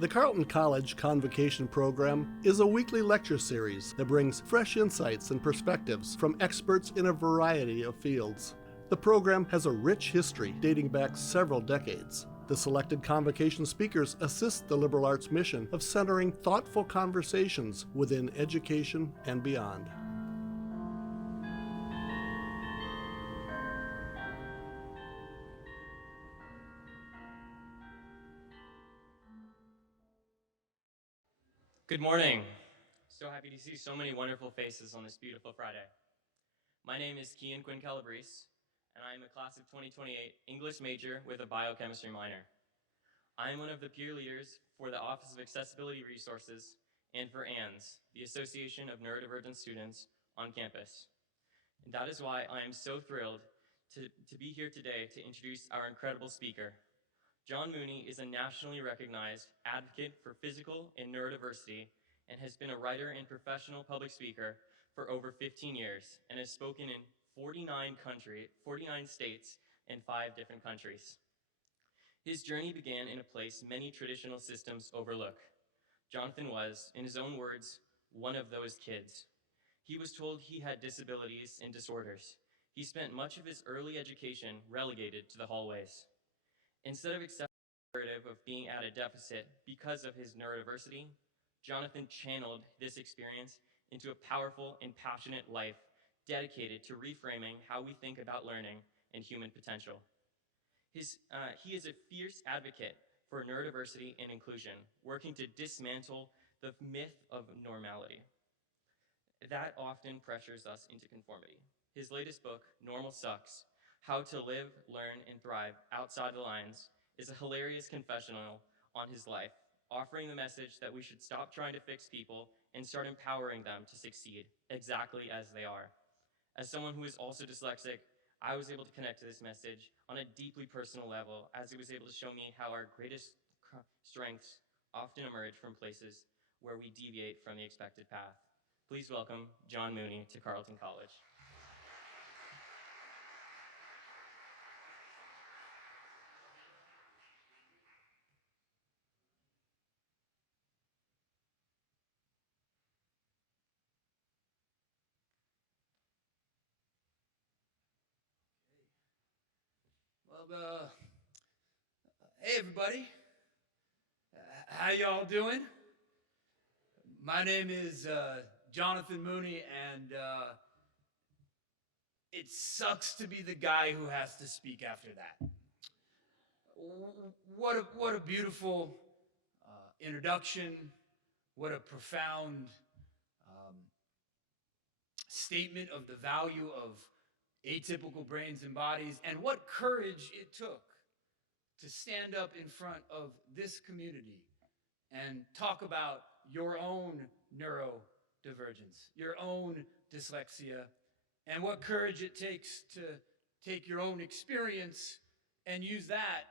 The Carleton College Convocation program is a weekly lecture series that brings fresh insights and perspectives from experts in a variety of fields. The program has a rich history dating back several decades. The selected Convocation speakers assist the liberal arts mission of centering thoughtful conversations within education and beyond. Good morning. So happy to see so many wonderful faces on this beautiful Friday. My name is Kian Quinn Calabrese, and I am a class of 2028 English major with a biochemistry minor. I am one of the peer leaders for the Office of Accessibility Resources and for ANDS, the Association of Neurodivergent Students on campus. And that is why I am so thrilled to be here today to introduce our incredible speaker. John Mooney is a nationally recognized advocate for physical and neurodiversity and has been a writer and professional public speaker for over 15 years and has spoken in 49 states and 5 different countries. His journey began in a place many traditional systems overlook. Jonathan was, in his own words, one of those kids. He was told he had disabilities and disorders. He spent much of his early education relegated to the hallways. Instead of accepting the narrative of being at a deficit because of his neurodiversity, Jonathan channeled this experience into a powerful and passionate life dedicated to reframing how we think about learning and human potential. He is a fierce advocate for neurodiversity and inclusion, working to dismantle the myth of normality that often pressures us into conformity. His latest book, Normal Sucks: How to Live, Learn, and Thrive Outside the Lines, is a hilarious confessional on his life, offering the message that we should stop trying to fix people and start empowering them to succeed exactly as they are. As someone who is also dyslexic, I was able to connect to this message on a deeply personal level, as it was able to show me how our greatest strengths often emerge from places where we deviate from the expected path. Please welcome John Mooney to Carleton College. Well, hey everybody, how y'all doing? My name is Jonathan Mooney, and it sucks to be the guy who has to speak after that. What a beautiful introduction. What a profound statement of the value of atypical brains and bodies, and what courage it took to stand up in front of this community and talk about your own neurodivergence, your own dyslexia, and what courage it takes to take your own experience and use that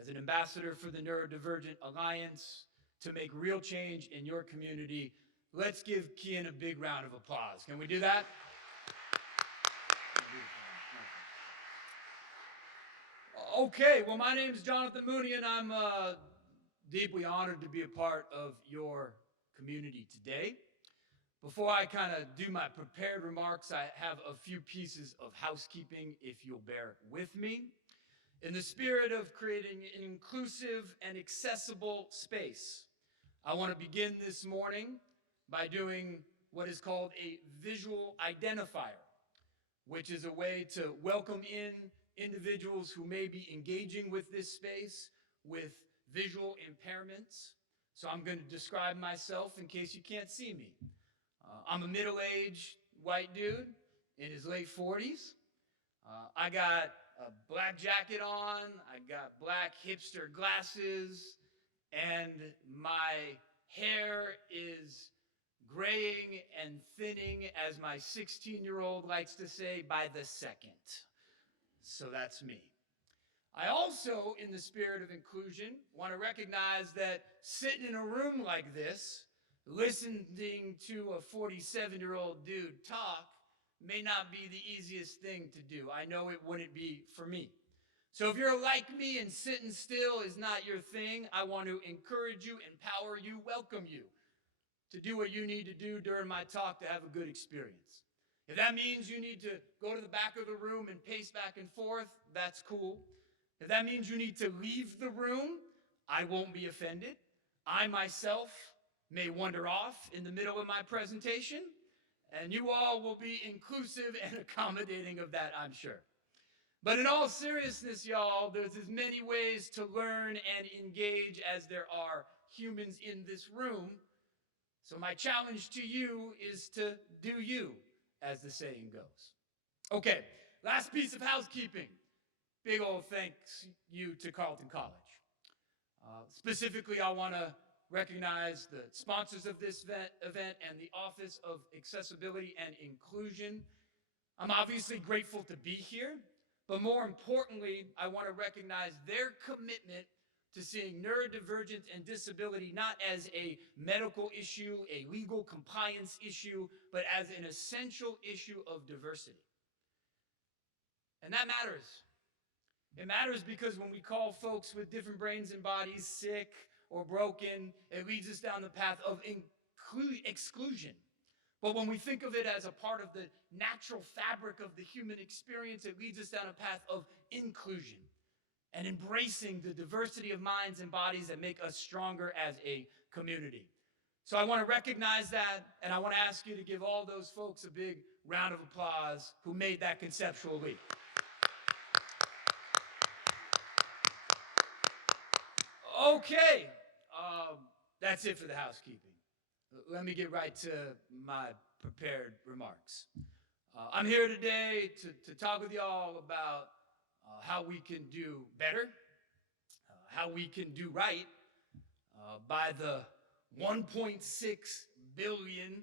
as an ambassador for the Neurodivergent Alliance to make real change in your community. Let's give Kian a big round of applause. Can we do that? Okay, well, my name is Jonathan Mooney, and I'm deeply honored to be a part of your community today. Before I kind of do my prepared remarks, I have a few pieces of housekeeping, if you'll bear with me. In the spirit of creating an inclusive and accessible space, I want to begin this morning by doing what is called a visual identifier, which is a way to welcome in individuals who may be engaging with this space with visual impairments. So I'm going to describe myself in case you can't see me. I'm a middle-aged white dude in his late 40s. I got a black jacket on, I got black hipster glasses, and my hair is graying and thinning, as my 16-year-old likes to say, by the second. So that's me. I also, in the spirit of inclusion, want to recognize that sitting in a room like this, listening to a 47-year-old dude talk may not be the easiest thing to do. I know it wouldn't be for me. So if you're like me and sitting still is not your thing, I want to encourage you, empower you, welcome you to do what you need to do during my talk to have a good experience. If that means you need to go to the back of the room and pace back and forth, that's cool. If that means you need to leave the room, I won't be offended. I myself may wander off in the middle of my presentation, and you all will be inclusive and accommodating of that, I'm sure. But in all seriousness, y'all, there's as many ways to learn and engage as there are humans in this room. So my challenge to you is to do you, as the saying goes. Okay, last piece of housekeeping. Big old thanks you to Carleton College. Specifically, I want to recognize the sponsors of this event and the Office of Accessibility and Inclusion. I'm obviously grateful to be here, but more importantly, I want to recognize their commitment to seeing neurodivergence and disability not as a medical issue, a legal compliance issue, but as an essential issue of diversity. And that matters. It matters because when we call folks with different brains and bodies sick or broken, it leads us down the path of exclusion. But when we think of it as a part of the natural fabric of the human experience, it leads us down a path of inclusion and embracing the diversity of minds and bodies that make us stronger as a community. So I want to recognize that, and I want to ask you to give all those folks a big round of applause who made that conceptual leap. Okay, that's it for the housekeeping. Let me get right to my prepared remarks. I'm here today to talk with y'all about how we can do better, how we can do right by the 1.6 billion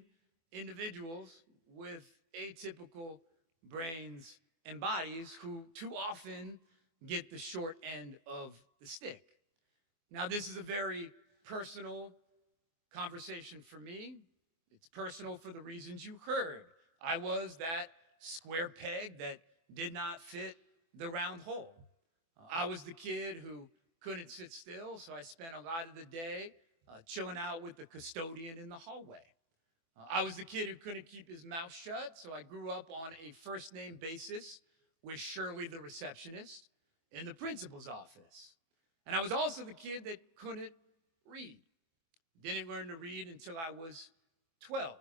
individuals with atypical brains and bodies who too often get the short end of the stick. Now, this is a very personal conversation for me. It's personal for the reasons you heard. I was that square peg that did not fit the round hole. I was the kid who couldn't sit still, so I spent a lot of the day chilling out with the custodian in the hallway. I was the kid who couldn't keep his mouth shut, so I grew up on a first name basis with Shirley, the receptionist, in the principal's office. And I was also the kid that couldn't read. Didn't learn to read until I was 12.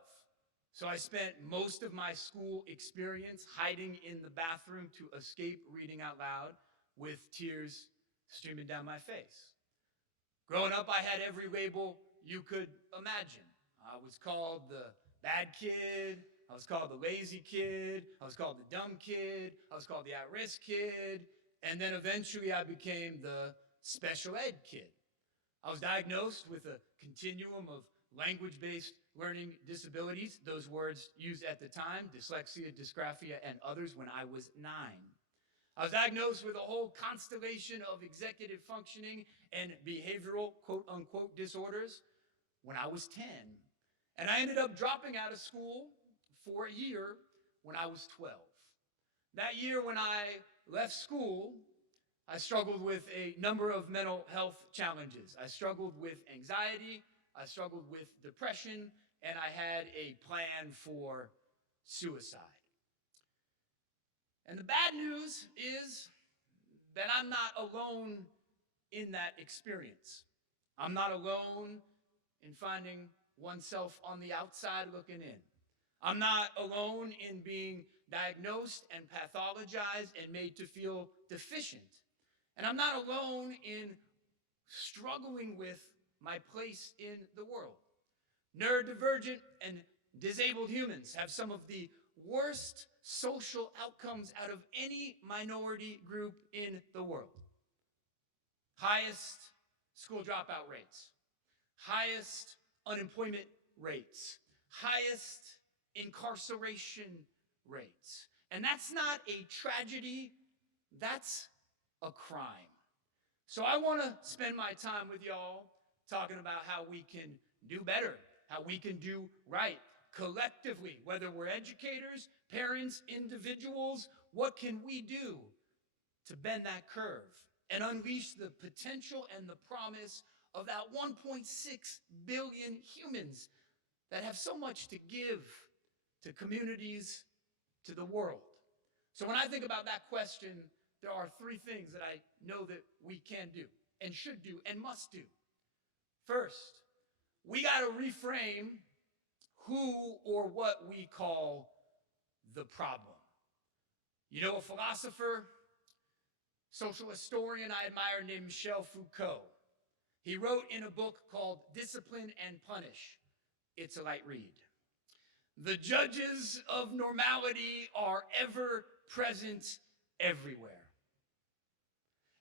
So I spent most of my school experience hiding in the bathroom to escape reading out loud with tears streaming down my face. Growing up, I had every label you could imagine. I was called the bad kid. I was called the lazy kid. I was called the dumb kid. I was called the at-risk kid. And then eventually I became the special ed kid. I was diagnosed with a continuum of language-based learning disabilities, those words used at the time, dyslexia, dysgraphia, and others, when I was 9. I was diagnosed with a whole constellation of executive functioning and behavioral, quote-unquote, disorders when I was 10. And I ended up dropping out of school for a year when I was 12. That year when I left school, I struggled with a number of mental health challenges. I struggled with anxiety, I struggled with depression, and I had a plan for suicide. And the bad news is that I'm not alone in that experience. I'm not alone in finding oneself on the outside looking in. I'm not alone in being diagnosed and pathologized and made to feel deficient. And I'm not alone in struggling with my place in the world. Neurodivergent and disabled humans have some of the worst social outcomes out of any minority group in the world. Highest school dropout rates, highest unemployment rates, highest incarceration rates. And that's not a tragedy, that's a crime. So I want to spend my time with y'all talking about how we can do better, how we can do right collectively, whether we're educators, parents, individuals. What can we do to bend that curve and unleash the potential and the promise of that 1.6 billion humans that have so much to give to communities, to the world. So when I think about that question, there are three things that I know that we can do and should do and must do. First, we got to reframe who or what we call the problem. You know, a philosopher, social historian I admire named Michel Foucault. He wrote in a book called Discipline and Punish. It's a light read. The judges of normality are ever present everywhere.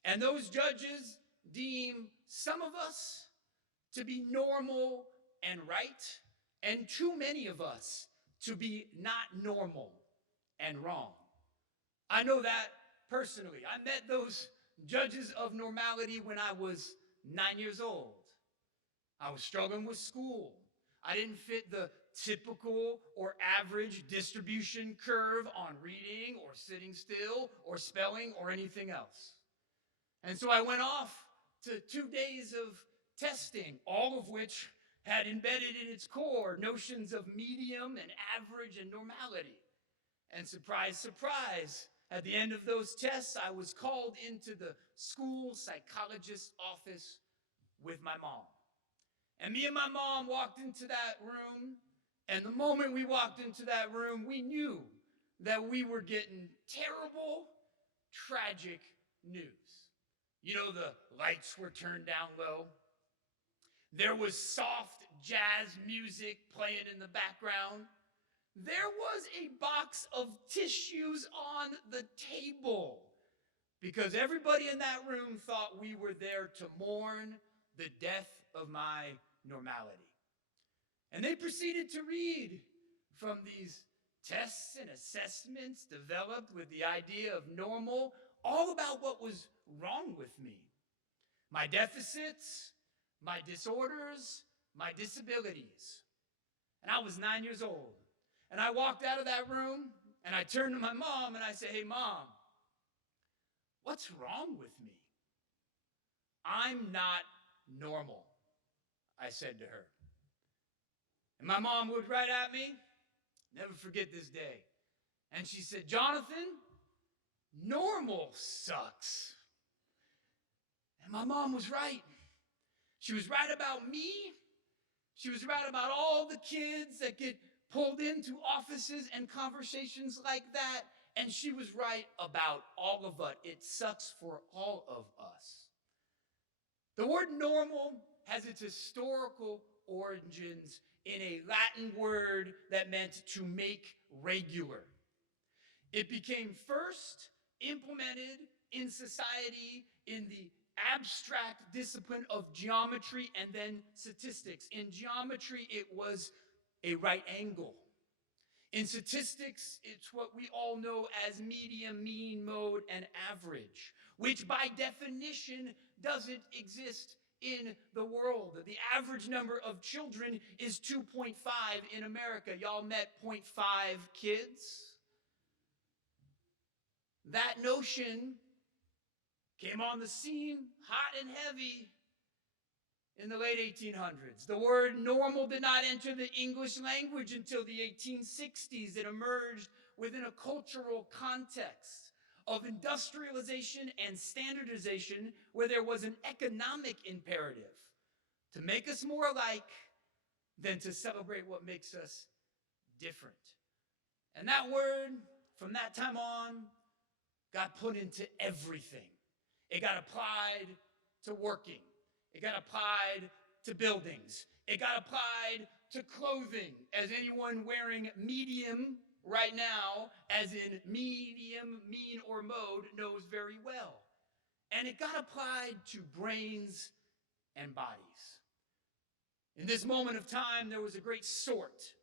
And those judges deem some of us to be normal and right, and too many of us to be not normal and wrong. I know that personally. I met those judges of normality when I was 9 years old. I was struggling with school. I didn't fit the typical or average distribution curve on reading or sitting still or spelling or anything else. And so I went off to 2 days of testing, all of which had embedded in its core notions of medium and average and normality. And surprise, surprise, at the end of those tests, I was called into the school psychologist's office with my mom. And me and my mom walked into that room, and the moment we walked into that room, we knew that we were getting terrible, tragic news. You know, the lights were turned down low. There was soft jazz music playing in the background. There was a box of tissues on the table because everybody in that room thought we were there to mourn the death of my normality. And they proceeded to read from these tests and assessments developed with the idea of normal, all about what was wrong with me. My deficits, my disorders, my disabilities. And I was 9 years old. And I walked out of that room and I turned to my mom and I said, "Hey, Mom, what's wrong with me? I'm not normal," I said to her. And my mom looked right at me, never forget this day. And she said, "Jonathan, normal sucks." And my mom was right. She was right about me. She was right about all the kids that get pulled into offices and conversations like that. And she was right about all of us. It sucks for all of us. The word normal has its historical origins in a Latin word that meant to make regular. It became first implemented in society in the abstract discipline of geometry and then statistics. In geometry, it was a right angle. In statistics, it's what we all know as median, mean, mode, and average, which by definition doesn't exist in the world. The average number of children is 2.5 in America. Y'all met 0.5 kids? That notion came on the scene hot and heavy in the late 1800s. The word normal did not enter the English language until the 1860s. It emerged within a cultural context of industrialization and standardization where there was an economic imperative to make us more alike than to celebrate what makes us different. And that word, from that time on, got put into everything. It got applied to working. It got applied to buildings. It got applied to clothing, as anyone wearing medium right now, as in medium, mean, or mode, knows very well. And it got applied to brains and bodies. In this moment of time, there was a great sort,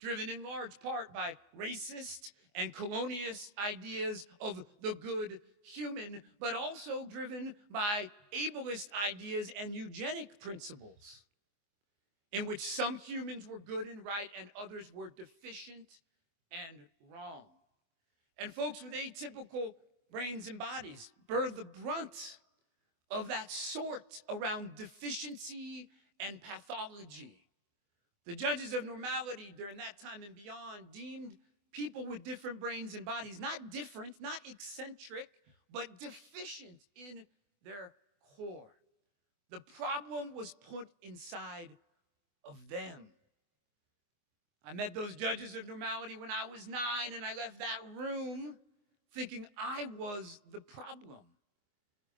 driven in large part by racist and colonialist ideas of the good human, but also driven by ableist ideas and eugenic principles, in which some humans were good and right and others were deficient and wrong. And folks with atypical brains and bodies bear the brunt of that sort around deficiency and pathology. The judges of normality during that time and beyond deemed people with different brains and bodies not different, not eccentric, but deficient in their core. The problem was put inside of them. I met those judges of normality when I was 9, and I left that room thinking I was the problem.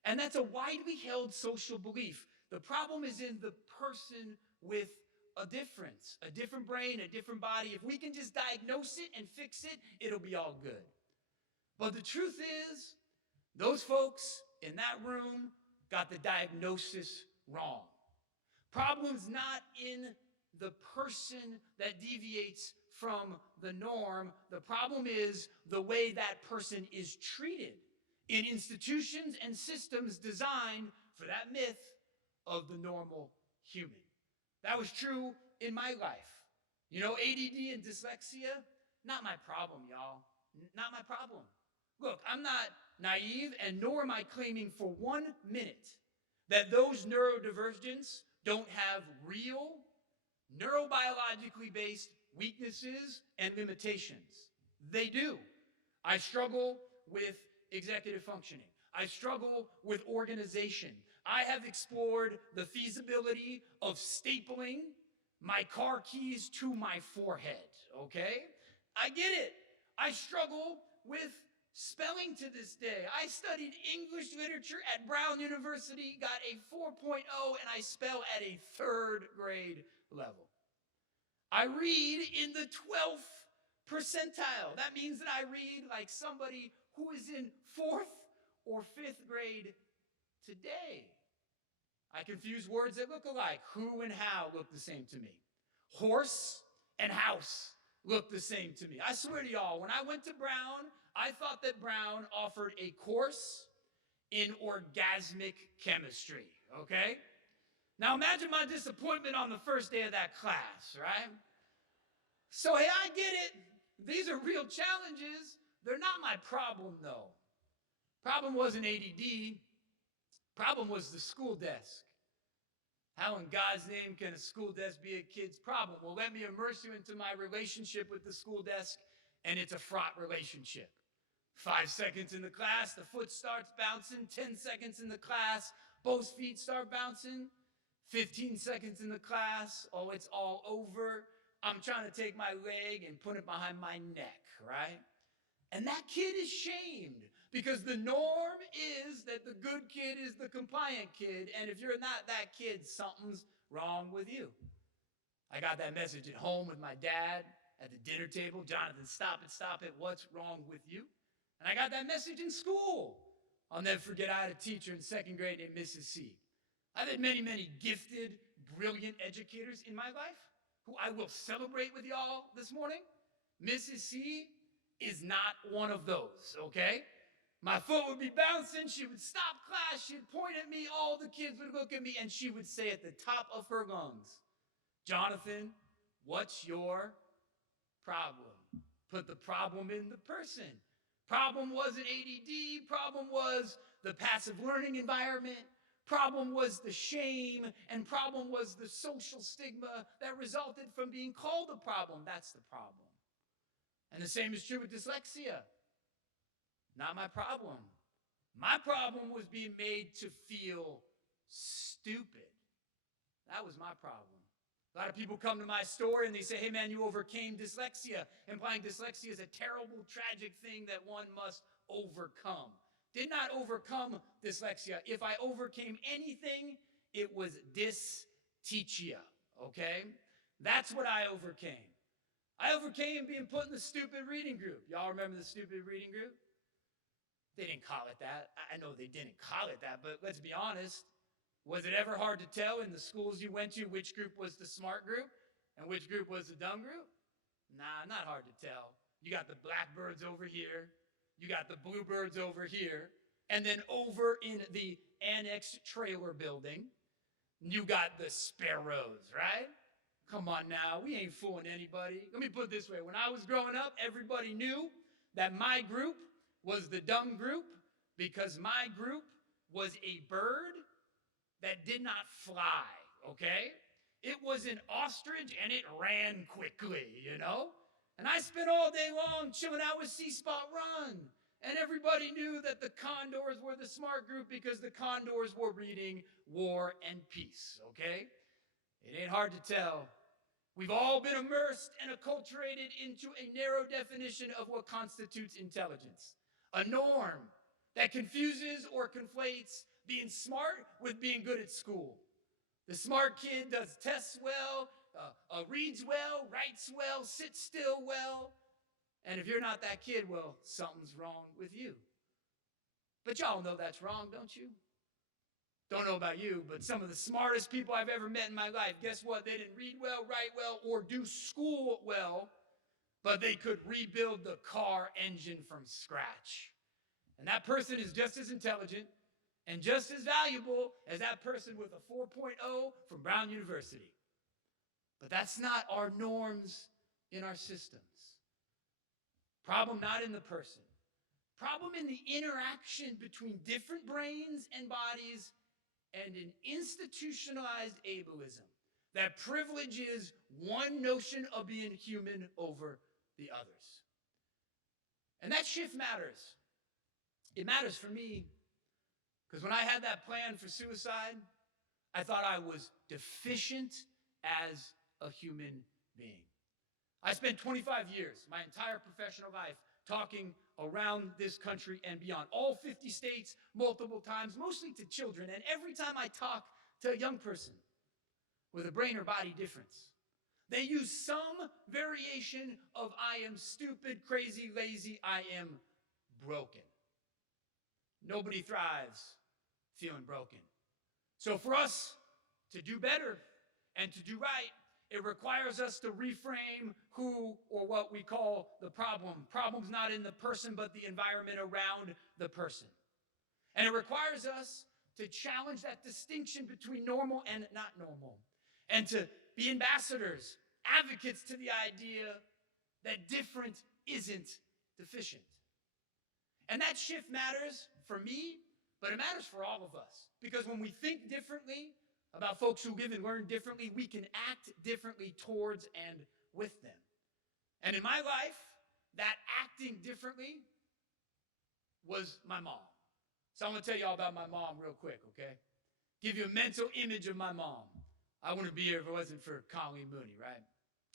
And that's a widely held social belief. The problem is in the person with a difference, a different brain, a different body. If we can just diagnose it and fix it, it'll be all good. But the truth is, those folks in that room got the diagnosis wrong. Problem's not in the person that deviates from the norm. The problem is the way that person is treated in institutions and systems designed for that myth of the normal human. That was true in my life. You know, ADD and dyslexia, not my problem, y'all. Not my problem. Look, I'm not naive, and nor am I claiming for 1 minute that those neurodivergents don't have real, neurobiologically based weaknesses and limitations. They do. I struggle with executive functioning. I struggle with organization. I have explored the feasibility of stapling my car keys to my forehead, okay? I get it. I struggle with spelling to this day. I studied English literature at Brown University, got a 4.0, and I spell at a 3rd grade level. I read in the 12th percentile. That means that I read like somebody who is in 4th or 5th grade today. I confuse words that look alike. Who and how look the same to me. Horse and house look the same to me. I swear to y'all, when I went to Brown, I thought that Brown offered a course in orgasmic chemistry, okay? Now imagine my disappointment on the first day of that class, right? So hey, I get it. These are real challenges. They're not my problem, though. Problem wasn't ADD. Problem was the school desk. How in God's name can a school desk be a kid's problem? Well, let me immerse you into my relationship with the school desk, and it's a fraught relationship. 5 seconds in the class, the foot starts bouncing. 10 seconds in the class, both feet start bouncing. 15 seconds in the class, oh, it's all over. I'm trying to take my leg and put it behind my neck, right? And that kid is shamed because the norm is that the good kid is the compliant kid, and if you're not that kid, something's wrong with you. I got that message at home with my dad at the dinner table. Jonathan, stop it, what's wrong with you? And I got that message in school. I'll never forget, I had a teacher in 2nd grade named Mrs. C. I've had many, many gifted, brilliant educators in my life who I will celebrate with y'all this morning. Mrs. C is not one of those, okay? My foot would be bouncing, she would stop class, she'd point at me, all the kids would look at me, and she would say at the top of her lungs, Jonathan, what's your problem? Put the problem in the person. Problem wasn't ADD, problem was the passive learning environment, problem was the shame, and problem was the social stigma that resulted from being called a problem. That's the problem. And the same is true with dyslexia. Not my problem. My problem was being made to feel stupid. That was my problem. A lot of people come to my story and they say, hey man, you overcame dyslexia, implying dyslexia is a terrible, tragic thing that one must overcome. Did not overcome dyslexia. If I overcame anything, it was dysteachia, okay? That's what I overcame. I overcame being put in the stupid reading group. Y'all remember the stupid reading group? They didn't call it that. I know they didn't call it that, but let's be honest. Was it ever hard to tell in the schools you went to which group was the smart group and which group was the dumb group? Nah, not hard to tell. You got the blackbirds over here. You got the bluebirds over here. And then over in the annex trailer building, you got the sparrows, right? Come on now, we ain't fooling anybody. Let me put it this way. When I was growing up, everybody knew that my group was the dumb group because my group was a bird that did not fly, okay? It was an ostrich and it ran quickly, you know? And I spent all day long chilling out with C Spot Run. And everybody knew that the condors were the smart group because the condors were reading War and Peace, okay? It ain't hard to tell. We've all been immersed and acculturated into a narrow definition of what constitutes intelligence. A norm that confuses or conflates being smart with being good at school. The smart kid does tests well, reads well, writes well, sits still well. And if you're not that kid, well, something's wrong with you. But y'all know that's wrong, don't you? Don't know about you, but some of the smartest people I've ever met in my life, guess what? They didn't read well, write well, or do school well, but they could rebuild the car engine from scratch. And that person is just as intelligent and just as valuable as that person with a 4.0 from Brown University. But that's not our norms in our systems. Problem not in the person. Problem in the interaction between different brains and bodies and an institutionalized ableism that privileges one notion of being human over the others. And that shift matters. It matters for me because when I had that plan for suicide, I thought I was deficient as a human being. I spent 25 years, my entire professional life, talking around this country and beyond, all 50 states, multiple times, mostly to children. And every time I talk to a young person with a brain or body difference, they use some variation of I am stupid, crazy, lazy, I am broken. Nobody thrives feeling broken. So for us to do better and to do right, it requires us to reframe who or what we call the problem. Problem's not in the person, but the environment around the person. And it requires us to challenge that distinction between normal and not normal. And to be ambassadors, advocates to the idea that different isn't deficient. And that shift matters for me, but it matters for all of us. Because when we think differently about folks who live and learn differently, we can act differently towards and with them. And in my life, that acting differently was my mom. So I'm going to tell you all about my mom real quick, okay? Give you a mental image of my mom. I wouldn't be here if it wasn't for Colleen Mooney, right?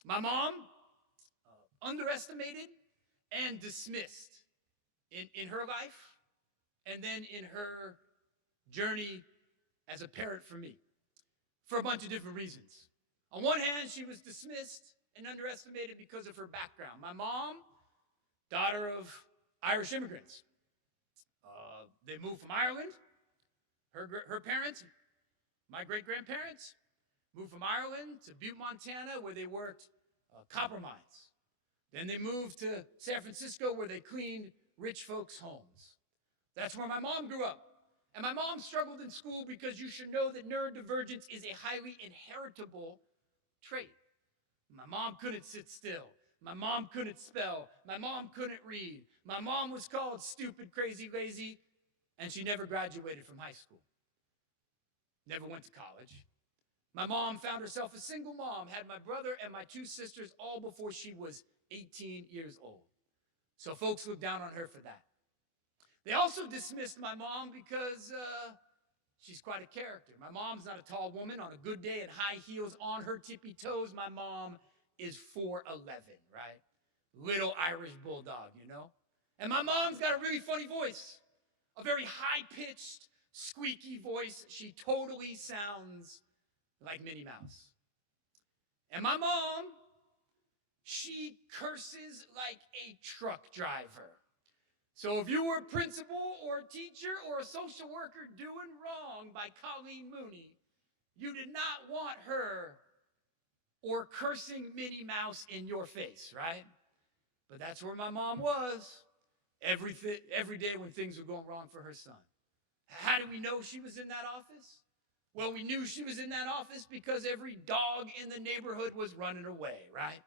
My mom, underestimated and dismissed in her life and then in her journey as a parent for me, for a bunch of different reasons. On one hand, she was dismissed and underestimated because of her background. My mom, daughter of Irish immigrants. They moved from Ireland. Her parents, my great-grandparents, moved from Ireland to Butte, Montana, where they worked copper mines. Then they moved to San Francisco, where they cleaned rich folks' homes. That's where my mom grew up. And my mom struggled in school because you should know that neurodivergence is a highly inheritable trait. My mom couldn't sit still. My mom couldn't spell. My mom couldn't read. My mom was called stupid, crazy, lazy, and she never graduated from high school. Never went to college. My mom found herself a single mom, had my brother and my two sisters all before she was 18 years old. So folks looked down on her for that. They also dismissed my mom because she's quite a character. My mom's not a tall woman. On a good day in high heels, on her tippy toes, my mom is 4'11", right? Little Irish bulldog, you know? And my mom's got a really funny voice, a very high-pitched, squeaky voice. She totally sounds like Minnie Mouse. And my mom, she curses like a truck driver. So if you were a principal or a teacher or a social worker doing wrong by Colleen Mooney, you did not want her or cursing Minnie Mouse in your face, right? But that's where my mom was every day when things were going wrong for her son. How do we know she was in that office? Well, we knew she was in that office because every dog in the neighborhood was running away, right?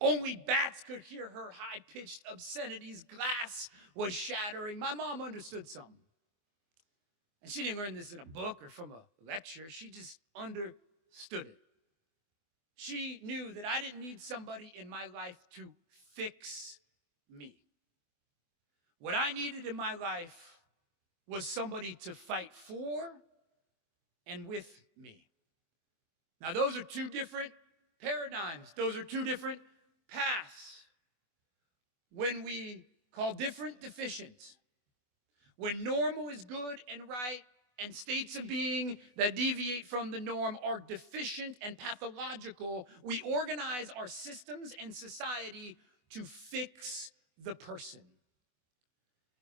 Only bats could hear her high-pitched obscenities. Glass was shattering. My mom understood something. And she didn't learn this in a book or from a lecture. She just understood it. She knew that I didn't need somebody in my life to fix me. What I needed in my life was somebody to fight for and with me. Now, those are two different paradigms. Those are two different paths. When we call different deficient, when normal is good and right, and states of being that deviate from the norm are deficient and pathological, we organize our systems and society to fix the person.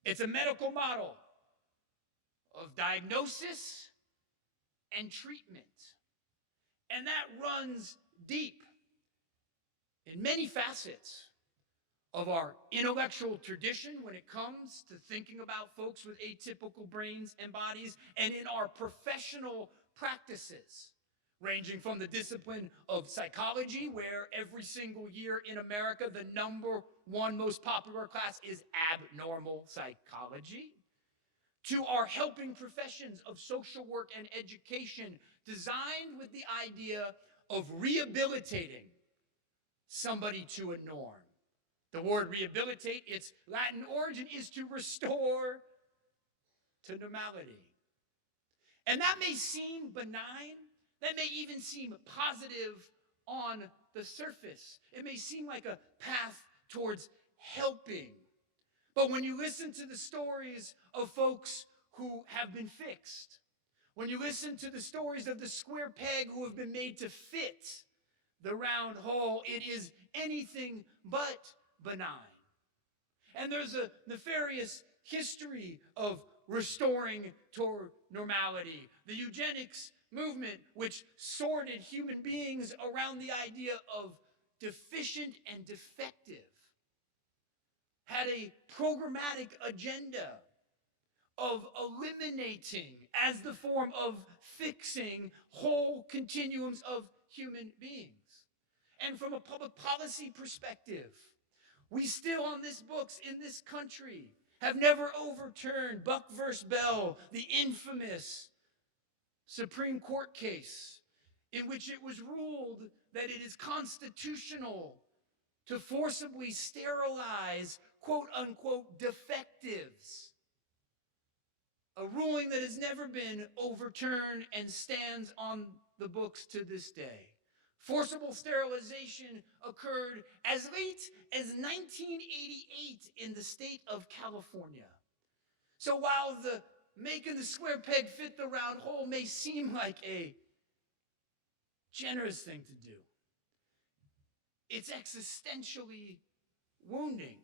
It's a medical model of diagnosis and treatment. And that runs deep in many facets of our intellectual tradition when it comes to thinking about folks with atypical brains and bodies, and in our professional practices, ranging from the discipline of psychology, where every single year in America, the #1 most popular class is abnormal psychology, to our helping professions of social work and education, designed with the idea of rehabilitating somebody to a norm. The word rehabilitate, its Latin origin, is to restore to normality. And that may seem benign. That may even seem positive on the surface. It may seem like a path towards helping. But when you listen to the stories of folks who have been fixed, when you listen to the stories of the square peg who have been made to fit the round hole, it is anything but benign. And there's a nefarious history of restoring toward normality. The eugenics movement, which sorted human beings around the idea of deficient and defective, had a programmatic agenda of eliminating, as the form of fixing, whole continuums of human beings. And from a public policy perspective, we still on this books in this country have never overturned Buck versus Bell, the infamous Supreme Court case in which it was ruled that it is constitutional to forcibly sterilize quote-unquote defectives. A ruling that has never been overturned and stands on the books to this day. Forcible sterilization occurred as late as 1988 in the state of California. So while the making the square peg fit the round hole may seem like a generous thing to do, it's existentially wounding.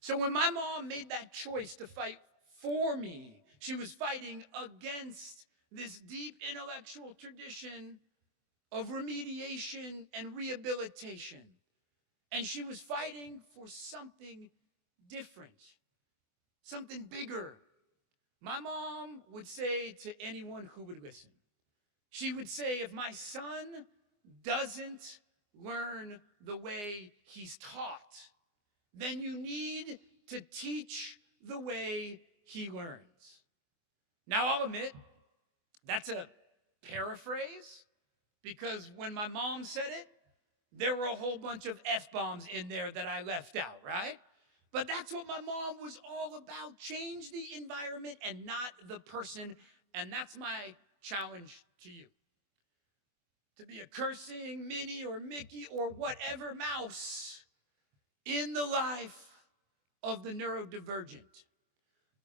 So when my mom made that choice to fight for me, she was fighting against this deep intellectual tradition of remediation and rehabilitation. And she was fighting for something different, something bigger. My mom would say to anyone who would listen, she would say, if my son doesn't learn the way he's taught, then you need to teach the way he learns. Now, I'll admit, that's a paraphrase, because when my mom said it, there were a whole bunch of F-bombs in there that I left out, right? But that's what my mom was all about. Change the environment and not the person. And that's my challenge to you. To be a cursing Minnie or Mickey or whatever mouse in the life of the neurodivergent.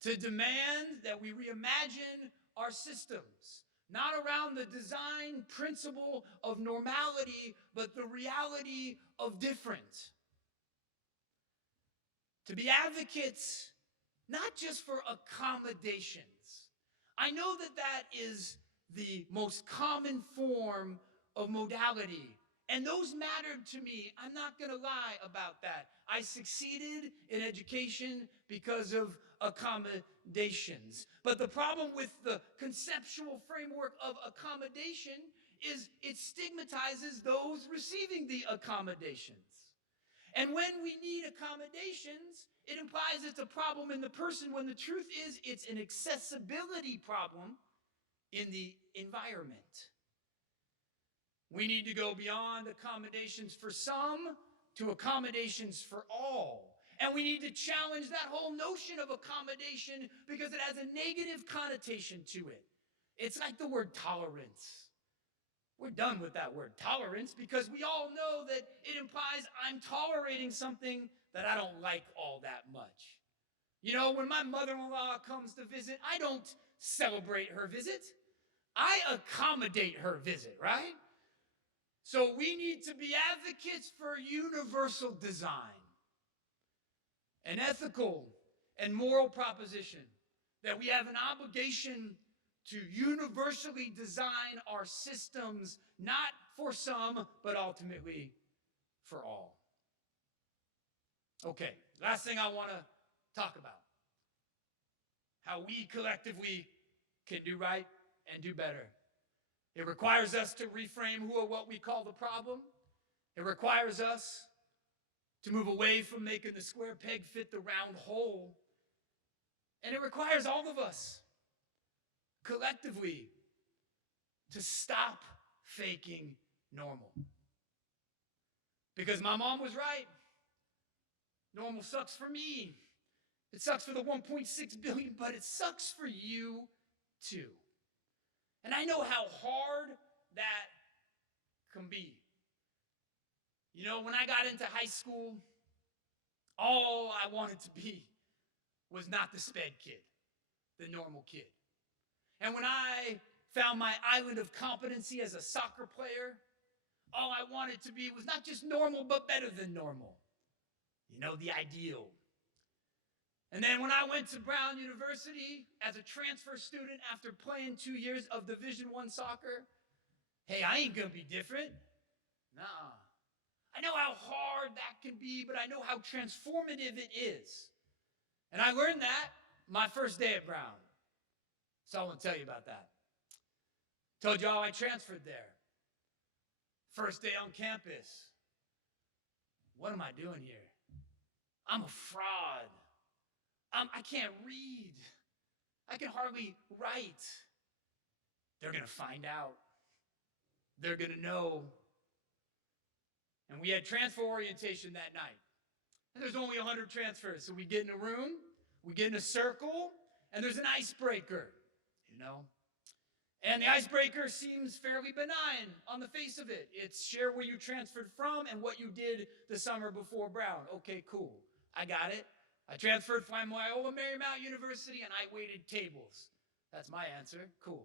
To demand that we reimagine our systems, not around the design principle of normality, but the reality of different. To be advocates, not just for accommodations. I know that that is the most common form of modality, and those mattered to me. I'm not going to lie about that. I succeeded in education because of accommodations. But the problem with the conceptual framework of accommodation is it stigmatizes those receiving the accommodations. And when we need accommodations, it implies it's a problem in the person when the truth is it's an accessibility problem in the environment. We need to go beyond accommodations for some to accommodations for all. And we need to challenge that whole notion of accommodation because it has a negative connotation to it. It's like the word tolerance. We're done with that word tolerance because we all know that it implies I'm tolerating something that I don't like all that much. You know, when my mother-in-law comes to visit, I don't celebrate her visit. I accommodate her visit, right? So we need to be advocates for universal design, an ethical and moral proposition that we have an obligation to universally design our systems, not for some, but ultimately for all. Okay, last thing I want to talk about. How we collectively can do right and do better. It requires us to reframe who or what we call the problem. It requires us to move away from making the square peg fit the round hole. And it requires all of us collectively to stop faking normal. Because my mom was right. Normal sucks for me. It sucks for the 1.6 billion, but it sucks for you too. And I know how hard that can be. You know, when I got into high school, all I wanted to be was not the sped kid, the normal kid. And when I found my island of competency as a soccer player, all I wanted to be was not just normal, but better than normal. You know, the ideal. And then when I went to Brown University as a transfer student after playing 2 years of Division I soccer, hey, I ain't gonna be different. Nah. I know how hard that can be, but I know how transformative it is. And I learned that my first day at Brown. So I want to tell you about that. Told y'all I transferred there. First day on campus. What am I doing here? I'm a fraud. I can't read. I can hardly write. They're going to find out. They're going to know. And we had transfer orientation that night. And there's only 100 transfers. So we get in a room, we get in a circle, and there's an icebreaker, you know. And the icebreaker seems fairly benign on the face of it. It's share where you transferred from and what you did the summer before Brown. Okay, cool. I got it. I transferred from Loyola Marymount University and I waited tables. That's my answer. Cool.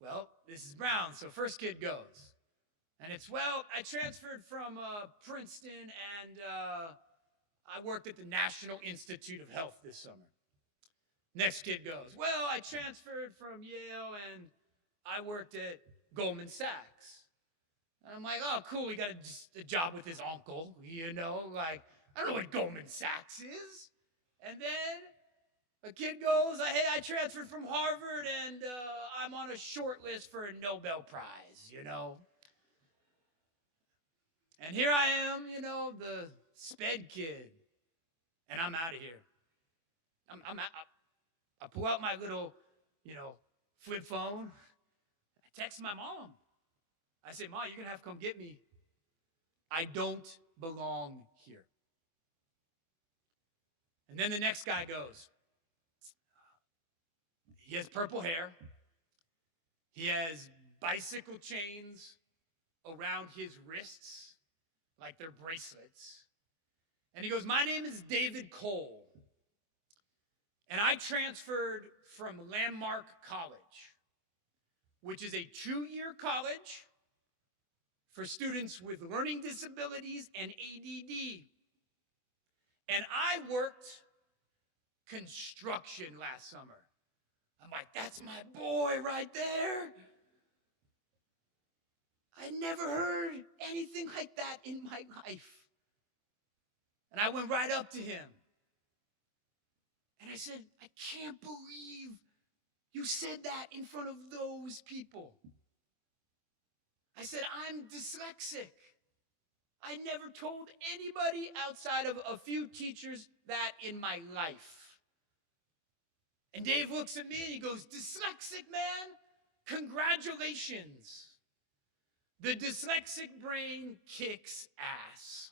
Well, this is Brown, so first kid goes. And it's, well, I transferred from Princeton and I worked at the National Institute of Health this summer. Next kid goes, well, I transferred from Yale and I worked at Goldman Sachs. And I'm like, oh, cool, he got a job with his uncle, you know, like, I don't know what Goldman Sachs is. And then a kid goes, hey, I transferred from Harvard and I'm on a short list for a Nobel Prize, you know. And here I am, you know, the sped kid. And I'm out of here. I pull out my little, you know, flip phone. I text my mom. I say, Mom, you're going to have to come get me. I don't belong here. And then the next guy goes. He has purple hair. He has bicycle chains around his wrists, like they're bracelets. And he goes, my name is David Cole. And I transferred from Landmark College, which is a 2-year college for students with learning disabilities and ADD. And I worked construction last summer. I'm like, that's my boy right there. I never heard anything like that in my life. And I went right up to him. And I said, I can't believe you said that in front of those people. I said, I'm dyslexic. I never told anybody outside of a few teachers that in my life. And Dave looks at me and he goes, dyslexic man, congratulations. The dyslexic brain kicks ass.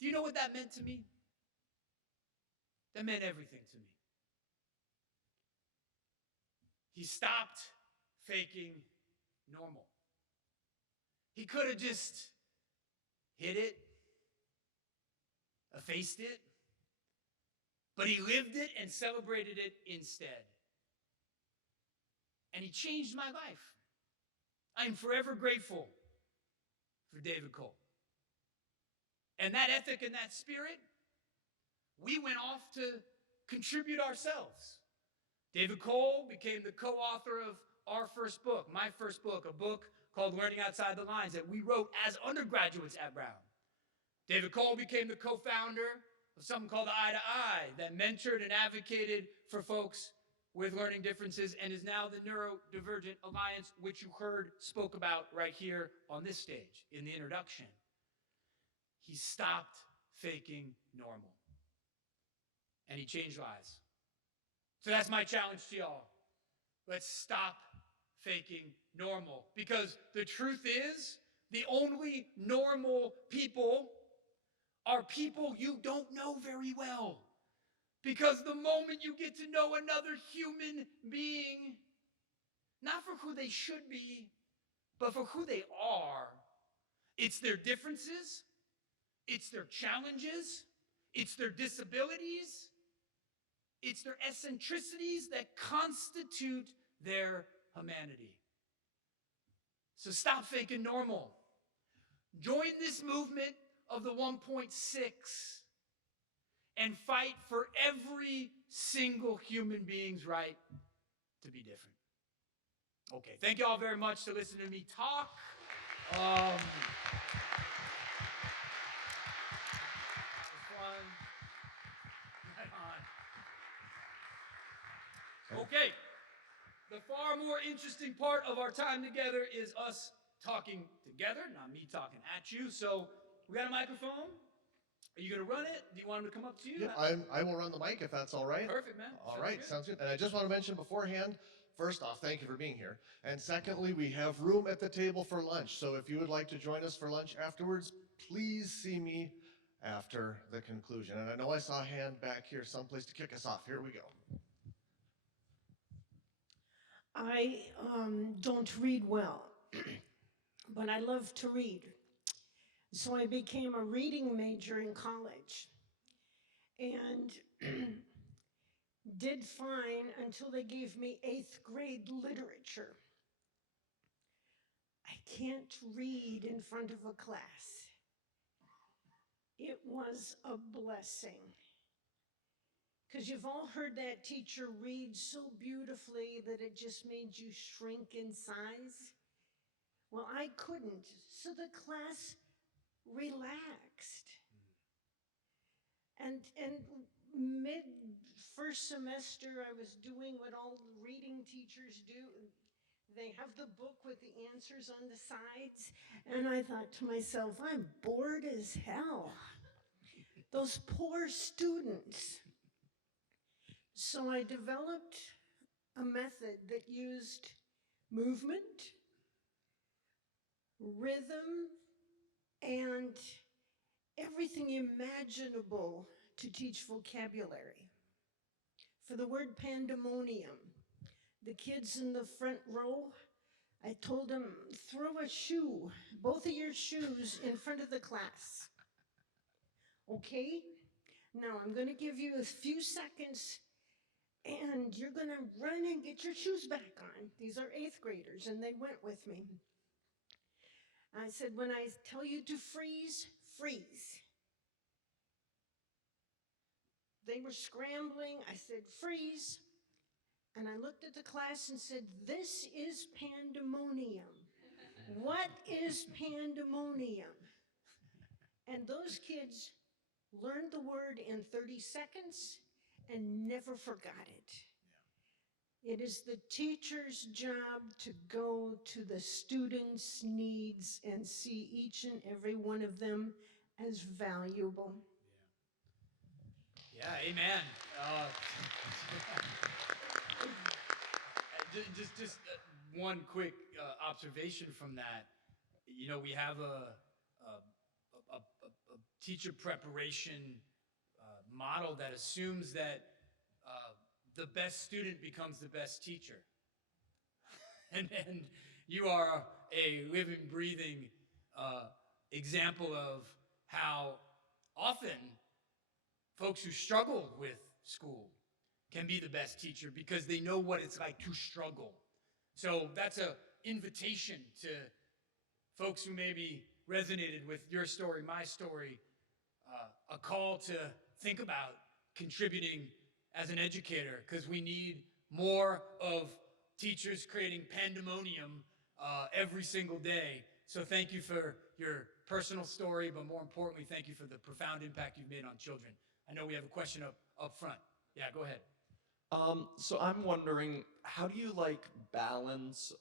Do you know what that meant to me? That meant everything to me. He stopped faking normal. He could have just hid it, effaced it, but he lived it and celebrated it instead. And he changed my life. I am forever grateful for David Cole. And that ethic and that spirit, we went off to contribute ourselves. David Cole became the co-author of our first book, my first book, a book called Learning Outside the Lines that we wrote as undergraduates at Brown. David Cole became the co-founder of something called Eye to Eye that mentored and advocated for folks with learning differences and is now the Neurodivergent Alliance, which you heard spoke about right here on this stage in the introduction. He stopped faking normal. And he changed lives. So that's my challenge to y'all. Let's stop faking normal. Because the truth is, the only normal people are people you don't know very well. Because the moment you get to know another human being, not for who they should be, but for who they are, it's their differences, it's their challenges, it's their disabilities, it's their eccentricities that constitute their humanity. So stop faking normal. Join this movement of the 1.6 and fight for every single human being's right to be different. Okay, thank you all very much to listen to me talk. Okay, the far more interesting part of our time together is us talking together, not me talking at you. So we got a microphone. Are you going to run it? Do you want him to come up to you? Yeah, I will run the mic if that's all right. Perfect, man. All right, sounds good. And I just want to mention beforehand, first off, thank you for being here. And secondly, we have room at the table for lunch. So if you would like to join us for lunch afterwards, please see me after the conclusion. And I know I saw a hand back here someplace to kick us off. Here we go. I don't read well, but I love to read. So I became a reading major in college and did fine until they gave me 8th grade literature. I can't read in front of a class. It was a blessing. Because you've all heard that teacher read so beautifully that it just made you shrink in size. Well, I couldn't, so the class relaxed. And mid first semester, I was doing what all reading teachers do. They have the book with the answers on the sides. And I thought to myself, I'm bored as hell. Those poor students. So I developed a method that used movement, rhythm, and everything imaginable to teach vocabulary. For the word pandemonium, the kids in the front row, I told them, throw a shoe, both of your shoes in front of the class. Okay? Now I'm going to give you a few seconds and you're going to run and get your shoes back on. These are 8th graders, and they went with me. I said, when I tell you to freeze, freeze. They were scrambling. I said, freeze. And I looked at the class and said, this is pandemonium. What is pandemonium? And those kids learned the word in 30 seconds and never forgot it. It is the teacher's job to go to the students' needs and see each and every one of them as valuable. Yeah, amen. Just one quick observation from that. You know, we have a teacher preparation model that assumes that the best student becomes the best teacher. And you are a living, breathing example of how often folks who struggle with school can be the best teacher because they know what it's like to struggle. So that's an invitation to folks who maybe resonated with your story, my story, a call to think about contributing as an educator, because we need more of teachers creating pandemonium every single day. So thank you for your personal story, but more importantly, thank you for the profound impact you've made on children. I know we have a question up front. Yeah, go ahead. So I'm wondering, how do you balance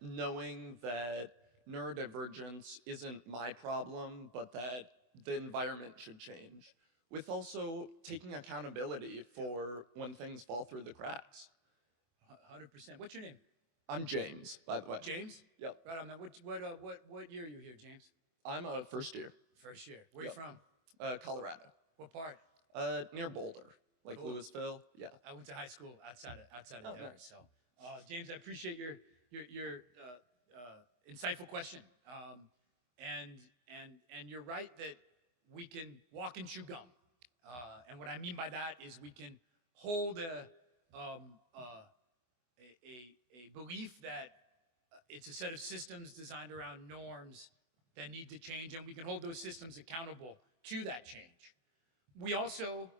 knowing that neurodivergence isn't my problem, but that the environment should change, with also taking accountability for when things fall through the cracks? 100%. What's your name? I'm James, by the way. James? Yep. Right on, man. What year are you here, James? I'm a first year. First year. Where Yep. you from? Colorado. What part? Near Boulder, Cool. Louisville. Yeah. I went to high school outside of Oh, Denver. nice. So, James, I appreciate your insightful question. And you're right that we can walk and chew gum. And what I mean by that is we can hold a belief that it's a set of systems designed around norms that need to change, and we can hold those systems accountable to that change. We also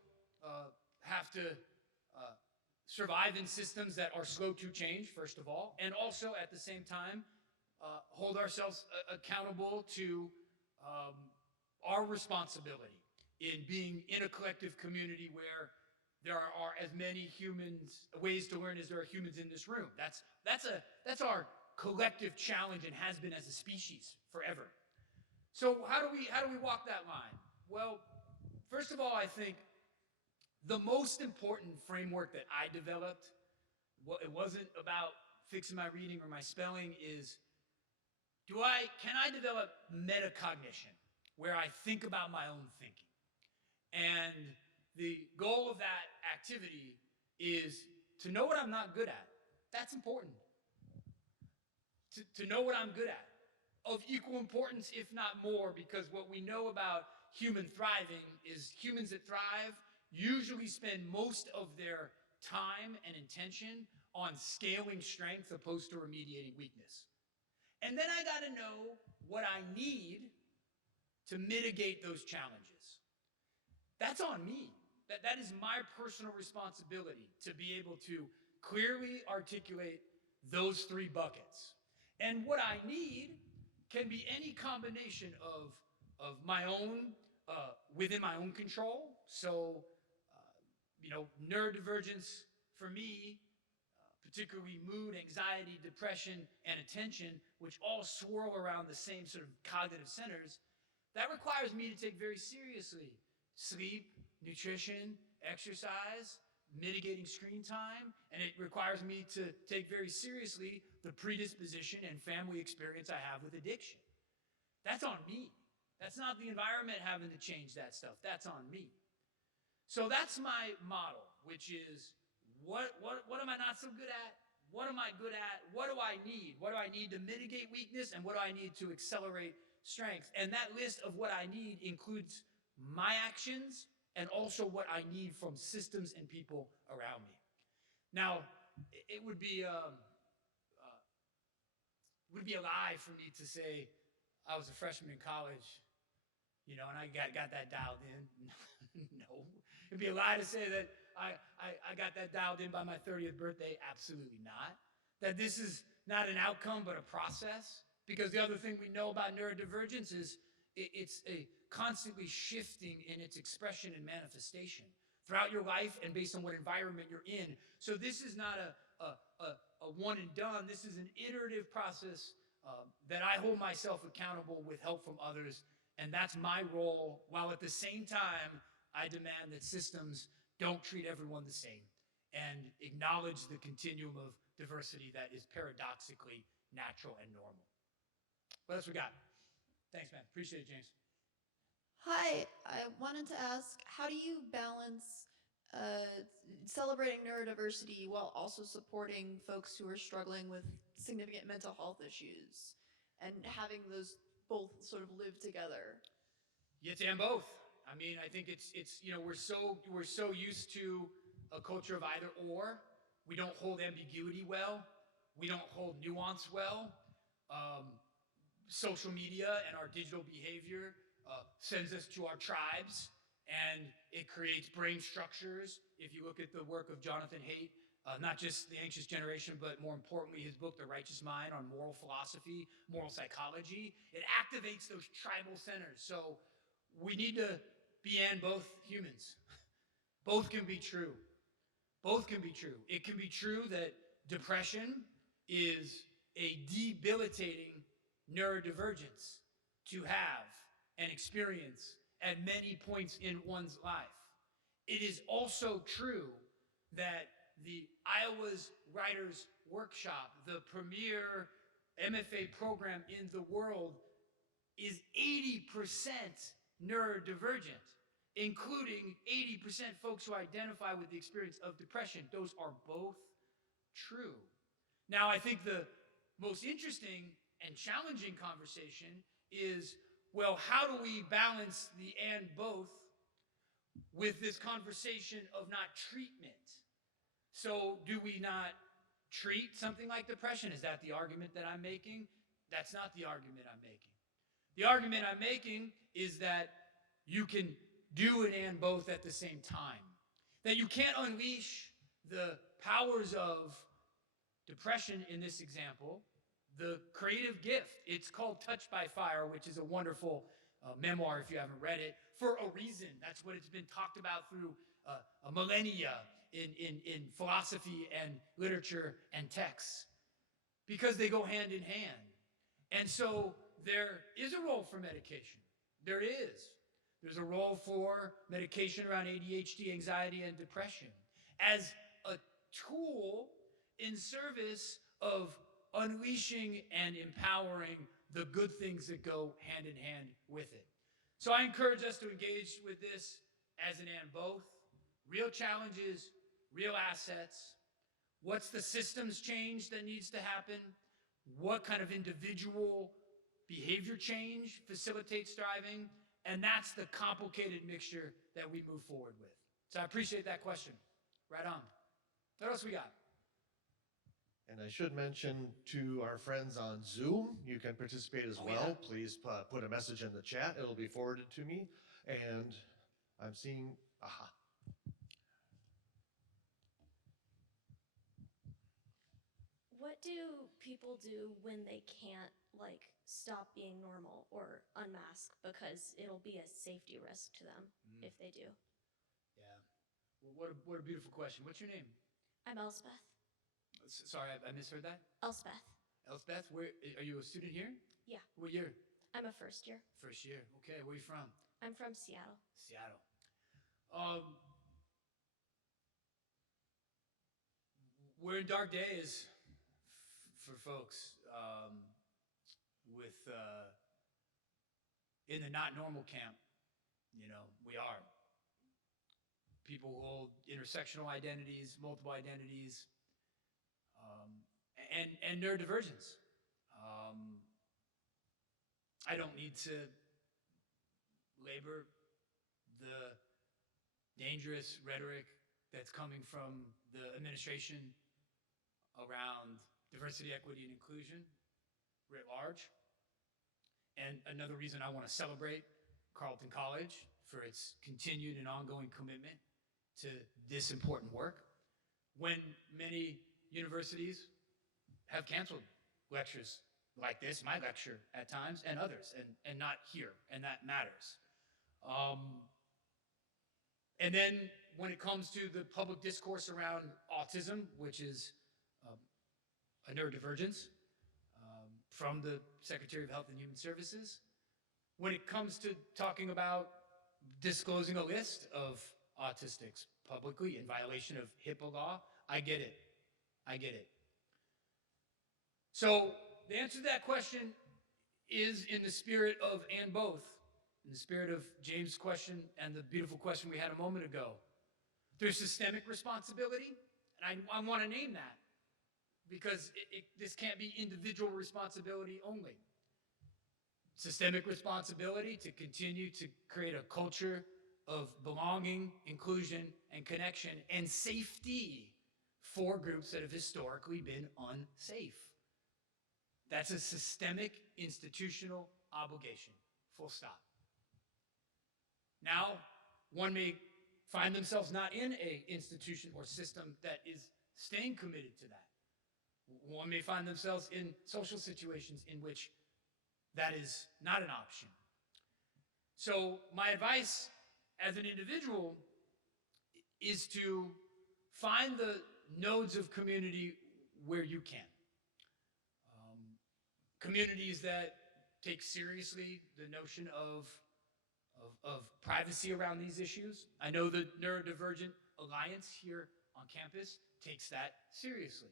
have to survive in systems that are slow to change, first of all, and also at the same time hold ourselves accountable to our responsibility in being in a collective community where there are as many ways to learn as there are humans in this room. That's our collective challenge and has been as a species forever. So how do we walk that line? Well, first of all, I think the most important framework that I developed, it wasn't about fixing my reading or my spelling, is can I develop metacognition, where I think about my own thinking? And the goal of that activity is to know what I'm not good at. That's important. To know what I'm good at. Of equal importance, if not more, because what we know about human thriving is humans that thrive usually spend most of their time and intention on scaling strength opposed to remediating weakness. And then I got to know what I need to mitigate those challenges. That's on me. That is my personal responsibility to be able to clearly articulate those three buckets. And what I need can be any combination of my own, within my own control. So, neurodivergence for me, particularly mood, anxiety, depression, and attention, which all swirl around the same sort of cognitive centers, that requires me to take very seriously sleep, nutrition, exercise, mitigating screen time, and it requires me to take very seriously the predisposition and family experience I have with addiction. That's on me. That's not the environment having to change that stuff. That's on me. So that's my model, which is what am I not so good at? What am I good at? What do I need? What do I need to mitigate weakness? And what do I need to accelerate strength? And that list of what I need includes my actions and also what I need from systems and people around me. Now, it would be a lie for me to say I was a freshman in college, and I got that dialed in. No. It'd be a lie to say that I got that dialed in by my 30th birthday. Absolutely not. That this is not an outcome, but a process. Because the other thing we know about neurodivergence is it's a constantly shifting in its expression and manifestation. throughout your life and based on what environment you're in. So this is not a one and done. This is an iterative process that I hold myself accountable with help from others. And that's my role, while at the same time, I demand that systems don't treat everyone the same and acknowledge the continuum of diversity that is paradoxically natural and normal. What else we got? Thanks, man. Appreciate it, James. Hi, I wanted to ask, how do you balance celebrating neurodiversity while also supporting folks who are struggling with significant mental health issues and having those both sort of live together? It's and both. I mean, I think it's we're so used to a culture of either or. We don't hold ambiguity well. We don't hold nuance well. Social media and our digital behavior sends us to our tribes, and it creates brain structures. If you look at the work of Jonathan Haidt, not just The Anxious Generation, but more importantly, his book, The Righteous Mind, on moral philosophy, moral psychology, it activates those tribal centers. So we need to be and both humans. Both can be true. Both can be true. It can be true that depression is a debilitating neurodivergence to have and experience at many points in one's life. It is also true that the Iowa's Writers Workshop, the premier MFA program in the world, is 80% neurodivergent, including 80% folks who identify with the experience of depression. Those are both true. Now, I think the most interesting and challenging conversation is, well, how do we balance the and both with this conversation of not treatment? So do we not treat something like depression? Is that the argument that I'm making? That's not the argument I'm making. The argument I'm making is that you can do an and both at the same time. That you can't unleash the powers of depression in this example, the creative gift. It's called Touched by Fire, which is a wonderful memoir if you haven't read it, for a reason. That's what it's been talked about through a millennia in philosophy and literature and texts, because they go hand in hand. And so there is a role for medication. There is. There's a role for medication around ADHD, anxiety, and depression as a tool in service of unleashing and empowering the good things that go hand in hand with it. So I encourage us to engage with this as an and both. Real challenges, real assets. What's the systems change that needs to happen? What kind of individual behavior change facilitates thriving? And that's the complicated mixture that we move forward with. So I appreciate that question. Right on. What else we got? And I should mention to our friends on Zoom, you can participate as well. Yeah. Please put a message in the chat. It'll be forwarded to me. And I'm seeing, aha. What do people do when they can't, like, stop being normal or unmask because it'll be a safety risk to them if they do? Yeah. Well, what a beautiful question. What's your name? I'm Elspeth. Sorry, I misheard that. Elspeth. Elspeth, where are you a student here? Yeah. What year? I'm a first year. First year. Okay, where are you from? I'm from Seattle. Seattle. We're in dark days for folks with in the not normal camp. You know, we are. People who hold intersectional identities, multiple identities, and neurodivergence. I don't need to labor the dangerous rhetoric that's coming from the administration around diversity, equity, and inclusion writ large. And another reason I want to celebrate Carleton College for its continued and ongoing commitment to this important work, when many universities have canceled lectures like this, my lecture at times, and others, and not here, and that matters. And then when it comes to the public discourse around autism, which is a neurodivergence from the Secretary of Health and Human Services, when it comes to talking about disclosing a list of autistics publicly in violation of HIPAA law, I get it. I get it. So the answer to that question is in the spirit of and both, in the spirit of James' question and the beautiful question we had a moment ago. There's systemic responsibility, and I want to name that because this can't be individual responsibility only. Systemic responsibility to continue to create a culture of belonging, inclusion, and connection, and safety for groups that have historically been unsafe. That's a systemic institutional obligation, full stop. Now, one may find themselves not in an institution or system that is staying committed to that. One may find themselves in social situations in which that is not an option. So my advice as an individual is to find the nodes of community where you can. Communities that take seriously the notion of privacy around these issues. I know the Neurodivergent Alliance here on campus takes that seriously.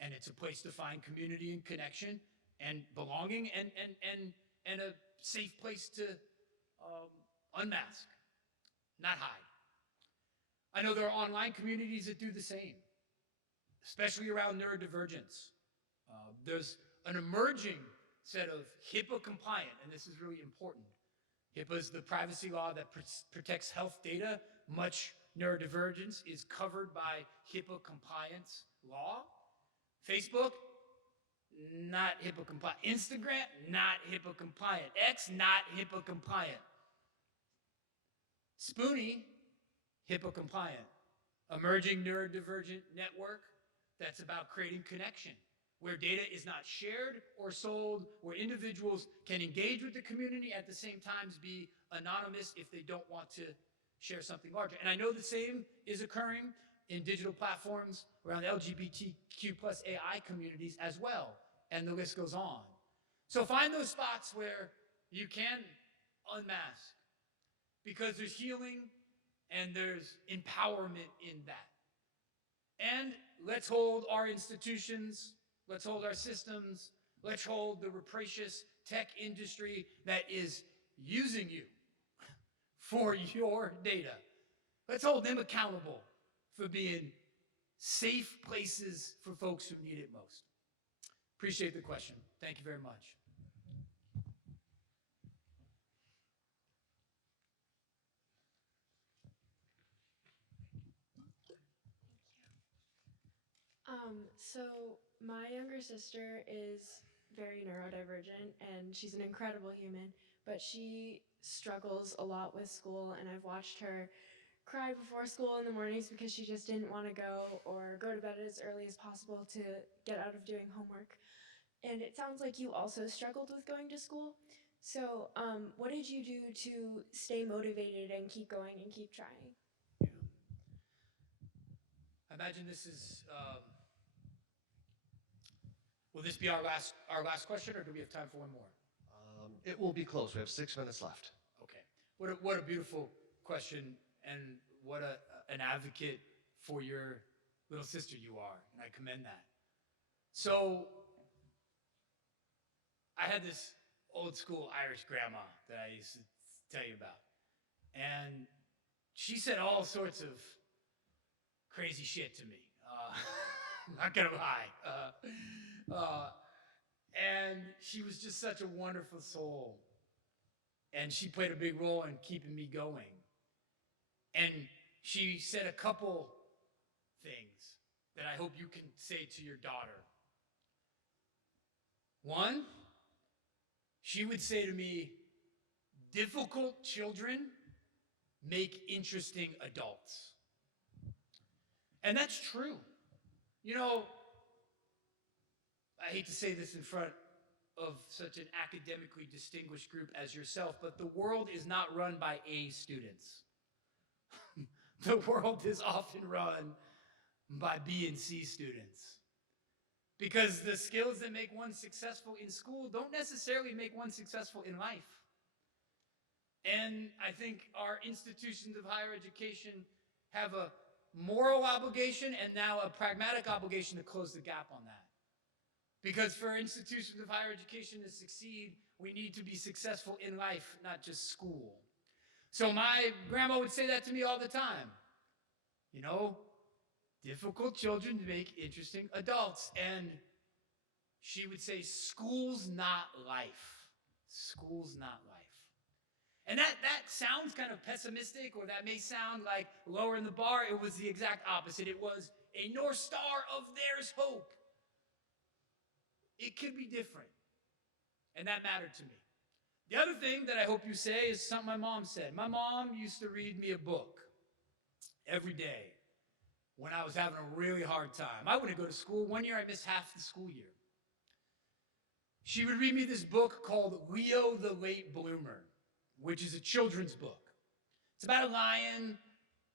And it's a place to find community and connection and belonging and a safe place to unmask, not hide. I know there are online communities that do the same, especially around neurodivergence. There's an emerging set of HIPAA compliant, and this is really important. HIPAA is the privacy law that protects health data. Much neurodivergence is covered by HIPAA compliance law. Facebook, not HIPAA compliant. Instagram, not HIPAA compliant. X, not HIPAA compliant. Mooney, HIPAA compliant. Emerging neurodivergent network that's about creating connection, where data is not shared or sold, where individuals can engage with the community at the same time be anonymous if they don't want to share something larger. And I know the same is occurring in digital platforms around LGBTQ plus AI communities as well, and the list goes on. So find those spots where you can unmask, because there's healing and there's empowerment in that. And let's hold our institutions, let's hold our systems, let's hold the rapacious tech industry that is using you for your data. Let's hold them accountable for being safe places for folks who need it most. Appreciate the question. Thank you very much. So my younger sister is very neurodivergent and she's an incredible human, but she struggles a lot with school, and I've watched her cry before school in the mornings because she just didn't want to go, or go to bed as early as possible to get out of doing homework. And it sounds like you also struggled with going to school. So what did you do to stay motivated and keep going and keep trying? Yeah. I imagine this is, will this be our last question, or do we have time for one more? It will be close. We have 6 minutes left. Okay. What a beautiful question, and what an advocate for your little sister you are, and I commend that. So I had this old school Irish grandma that I used to tell you about, and she said all sorts of crazy shit to me. Not gonna lie. And she was just such a wonderful soul. And she played a big role in keeping me going. And she said a couple things that I hope you can say to your daughter. One, she would say to me, difficult children make interesting adults. And that's true. You know, I hate to say this in front of such an academically distinguished group as yourself, but the world is not run by A students. The world is often run by B and C students. Because the skills that make one successful in school don't necessarily make one successful in life. And I think our institutions of higher education have a moral obligation and now a pragmatic obligation to close the gap on that. Because for institutions of higher education to succeed, we need to be successful in life, not just school. So my grandma would say that to me all the time. You know, difficult children make interesting adults. And she would say, school's not life. School's not life. And that sounds kind of pessimistic, or that may sound like lowering the bar. It was the exact opposite. It was a North Star of there's hope. It could be different. And that mattered to me. The other thing that I hope you say is something my mom said. My mom used to read me a book every day when I was having a really hard time. I wouldn't go to school. One year I missed half the school year. She would read me this book called Leo the Late Bloomer, which is a children's book. It's about a lion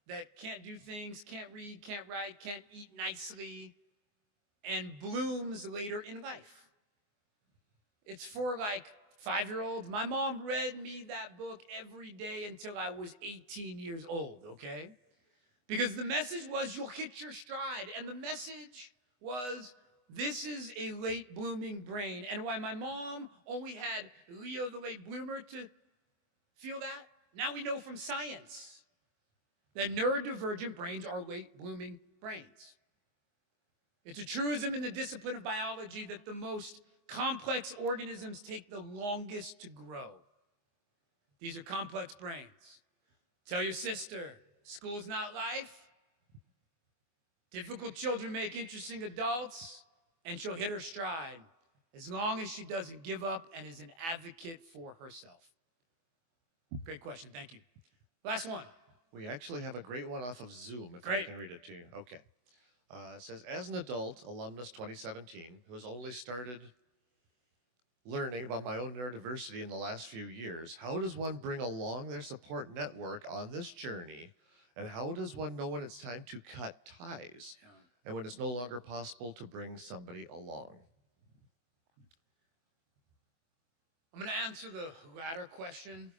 that can't do things, can't read, can't write, can't eat nicely, and blooms later in life. It's for like 5-year-olds. My mom read me that book every day until I was 18 years old, okay? Because the message was, you'll hit your stride. And the message was, this is a late blooming brain. And why my mom only had Leo the Late Bloomer to feel that, now we know from science that neurodivergent brains are late blooming brains. It's a truism in the discipline of biology that the most complex organisms take the longest to grow. These are complex brains. Tell your sister, school's not life. Difficult children make interesting adults, and she'll hit her stride as long as she doesn't give up and is an advocate for herself. Great question, thank you. Last one. We actually have a great one off of Zoom, if Great. I can read it to you. Okay. It says, as an adult, alumnus 2017, who has only started learning about my own neurodiversity in the last few years, how does one bring along their support network on this journey? And how does one know when it's time to cut ties? And when it's no longer possible to bring somebody along? I'm going to answer the latter question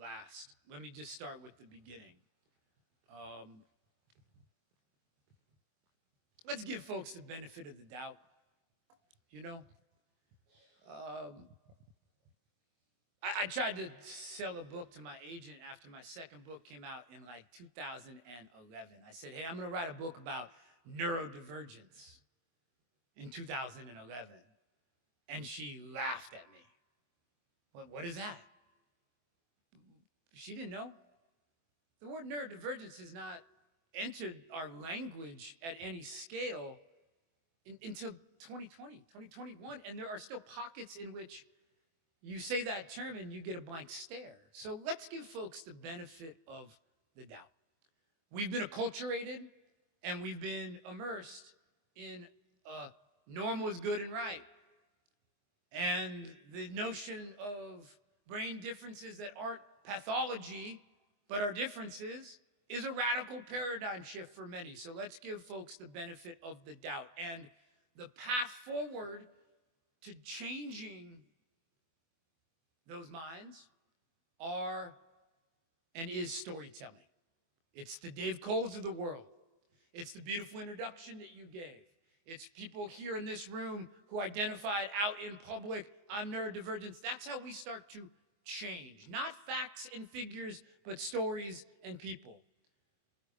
last. Let me just start with the beginning. Let's give folks the benefit of the doubt. You know, I tried to sell a book to my agent after my second book came out in like 2011. I said, hey, I'm going to write a book about neurodivergence in 2011. And she laughed at me. What is that? She didn't know. The word neurodivergence has not entered our language at any scale until 2020, 2021. And there are still pockets in which you say that term and you get a blank stare. So let's give folks the benefit of the doubt. We've been acculturated and we've been immersed in normal is good and right. And the notion of brain differences that aren't pathology, but are differences, is a radical paradigm shift for many. So let's give folks the benefit of the doubt. And the path forward to changing those minds are and is storytelling. It's the Dave Coles of the world. It's the beautiful introduction that you gave. It's people here in this room who identified out in public, I'm neurodivergent. That's how we start to change. Not facts and figures, but stories and people.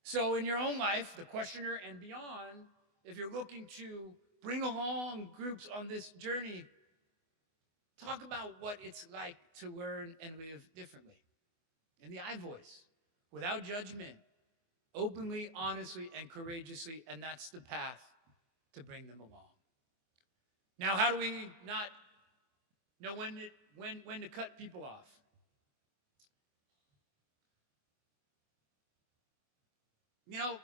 So in your own life, the questioner and beyond, if you're looking to bring along groups on this journey, talk about what it's like to learn and live differently. In the I voice, without judgment, openly, honestly, and courageously, and that's the path to bring them along. Now, how do we not know when to cut people off? You know,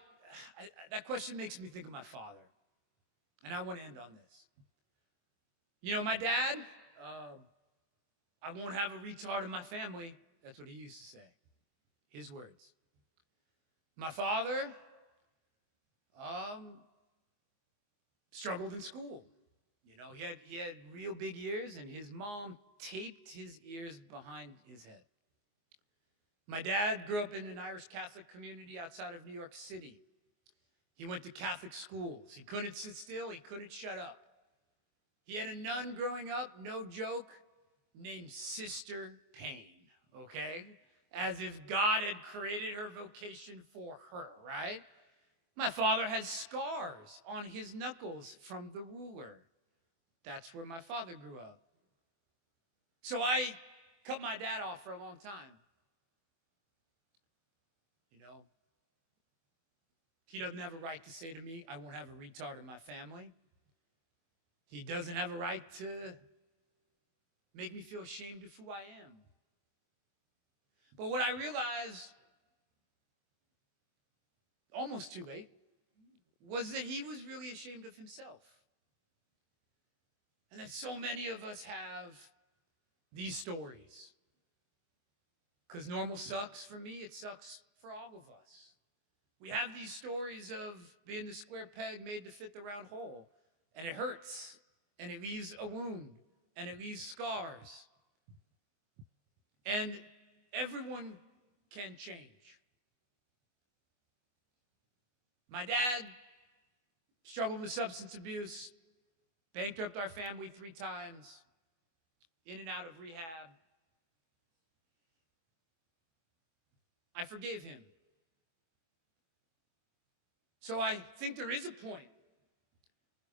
that question makes me think of my father, and I want to end on this. You know, my dad, I won't have a retard in my family. That's what he used to say. His words. My father struggled in school. You know, he had real big ears, and his mom taped his ears behind his head. My dad grew up in an Irish Catholic community outside of New York City. He went to Catholic schools. He couldn't sit still. He couldn't shut up. He had a nun growing up, no joke, named Sister Pain, okay? As if God had created her vocation for her, right? My father has scars on his knuckles from the ruler. That's where my father grew up. So I cut my dad off for a long time. You know, he doesn't have a right to say to me, I won't have a retard in my family. He doesn't have a right to make me feel ashamed of who I am. But what I realized, almost too late, was that he was really ashamed of himself. And that so many of us have these stories. Because normal sucks for me, it sucks for all of us. We have these stories of being the square peg made to fit the round hole. And it hurts. And it leaves a wound. And it leaves scars. And everyone can change. My dad struggled with substance abuse, bankrupt our family 3 times, in and out of rehab. I forgave him. So I think there is a point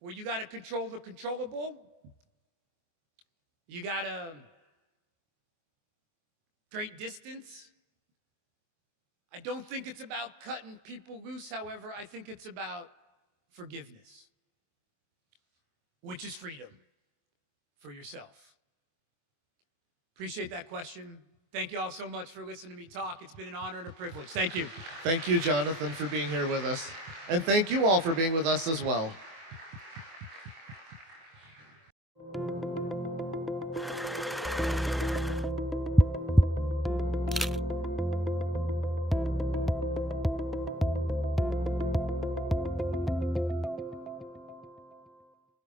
where you got to control the controllable. You got to create distance. I don't think it's about cutting people loose, however. I think it's about forgiveness, which is freedom for yourself. Appreciate that question. Thank you all so much for listening to me talk. It's been an honor and a privilege. Thank you. Thank you, Jonathan, for being here with us. And thank you all for being with us as well.